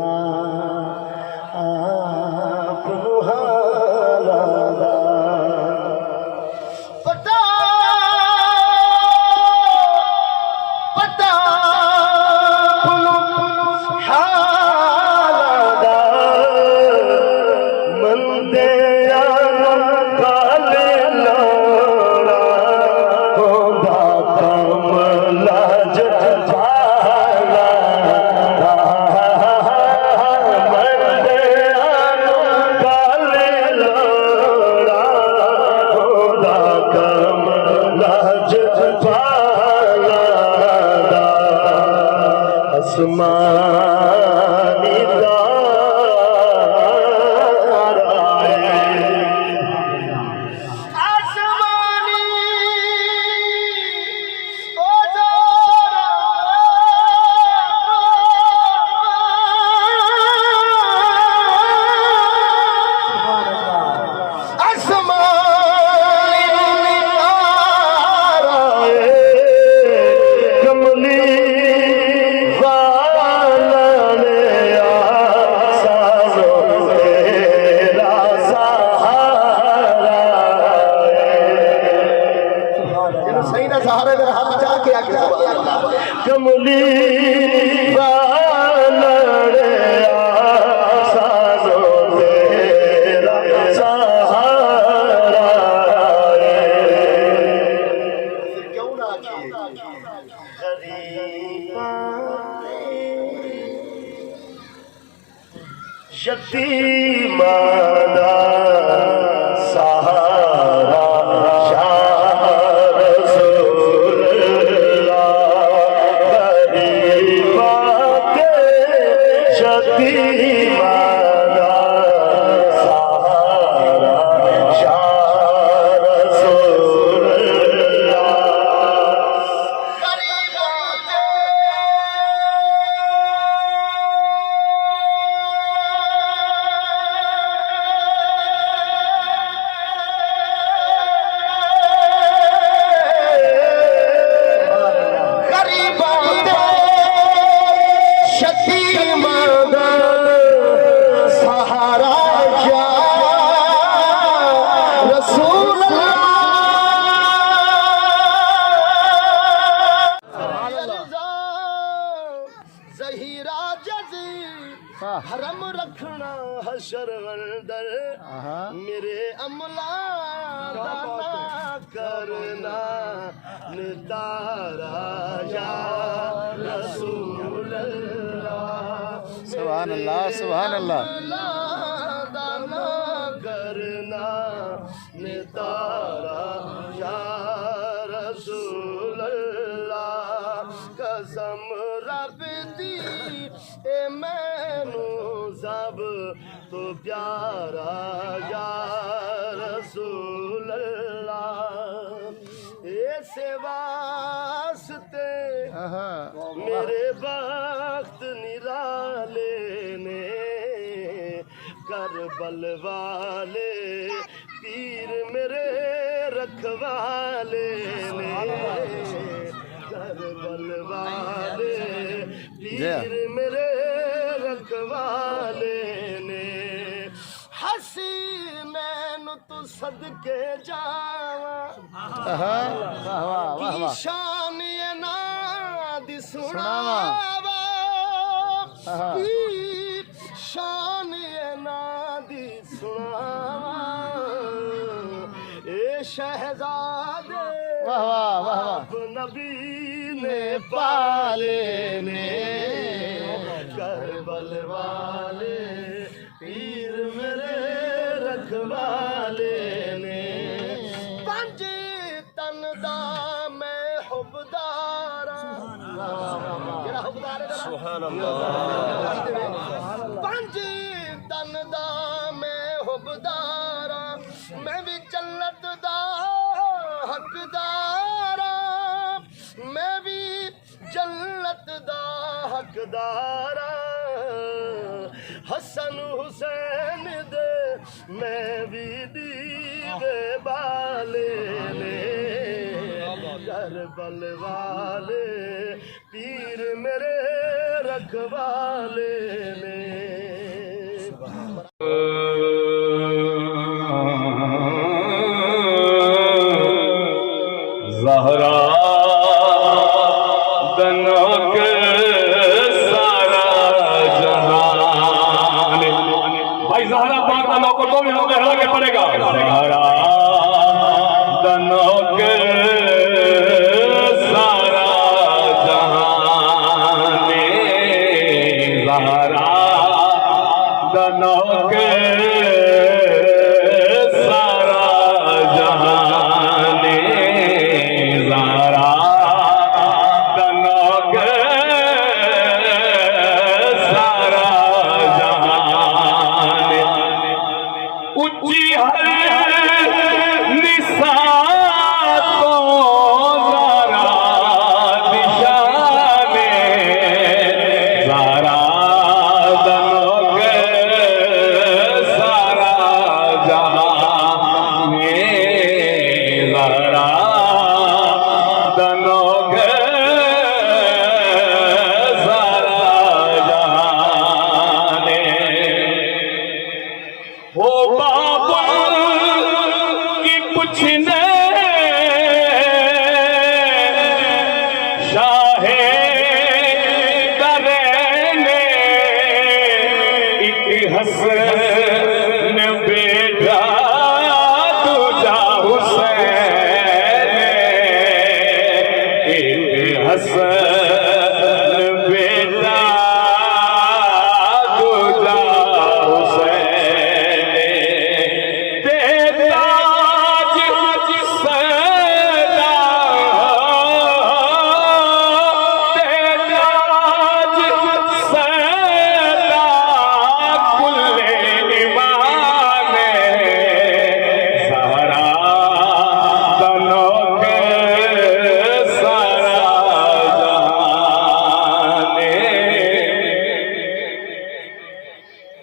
ना आप मुहाला पता पता हालादा मंदे काले लोड़ा होंदा कमला जवाला मंदे काले लोड़ा होंदा कमला जवाला आसमानी सहारे मेरे हाथ जाके आगे कमली वालड़े साजो तेरा सहारा क्यों ना यतीमा दा सहारा हरम रखना हशर वंदर मेरे अमला दाना करना नितारा या रसूल अल्लाह सुभान अल्लाह सुभान अल्लाह दाना करना नितारा या रसूल अल्लाह कसम रब दी ए मैनू सब तो प्यारा या रसूल अल्लाह ऐसे वास्ते मेरे वक्त निराले ने करबल वाले पीर मेरे रखवाले ने करबल वाले पीर मेरे रखवाले ने हसी मैनू तू सदके जावा शान ये ना दी सुनावा शान ये ना दी सुनावा ए शहजादे नबी ने पाले ने करबल वाले पीर मेरे रखवाले ने पंज तन दा मैं हुबदारा सुभान अल्लाह पंज तन दा मैं हुबदारा मैं भी जन्नत दा हकदारा मैं भी जन्नत दा हकदारा हसन हुसैन दे मैं भी दीवे बाले ने करबल वाले पीर मेरे रखवाले ने में लहरा के पड़ेगा। सारा दनों के सारा जहाने, सारा दनों के सारा जहाने, सारा दनों के सारा जहाने। ऊंची हर निशान तो ज़रा दिशा में, ज़रा दनों के सारा जहां में, ज़रा दनों के सारा जहां में। हो बाबा की कुछ ने शाहे दरेने, एक हसन बेटा दूजा हुसैन, एक हसन बेटा दूजा हुसैन। तेराज सदा, तेराज सदा कुल्ले इमाम, ज़हरा दनों के सारा जहाने।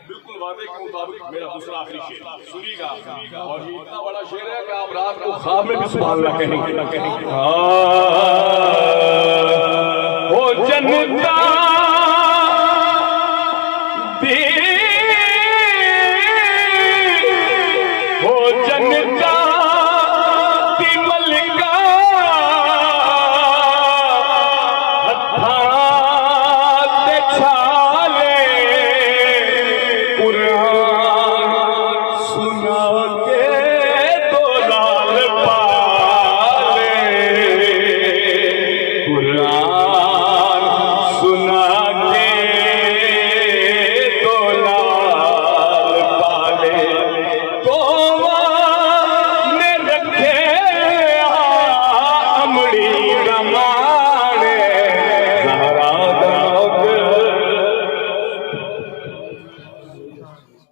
बिल्कुल वादे के मुताबिक मेरा दूसरा आखिरी शेर सुनिएगा, और ये इतना बड़ा शेर है कि आप रात को ख्वाब में भी सुभान अल्लाह कहेंगे।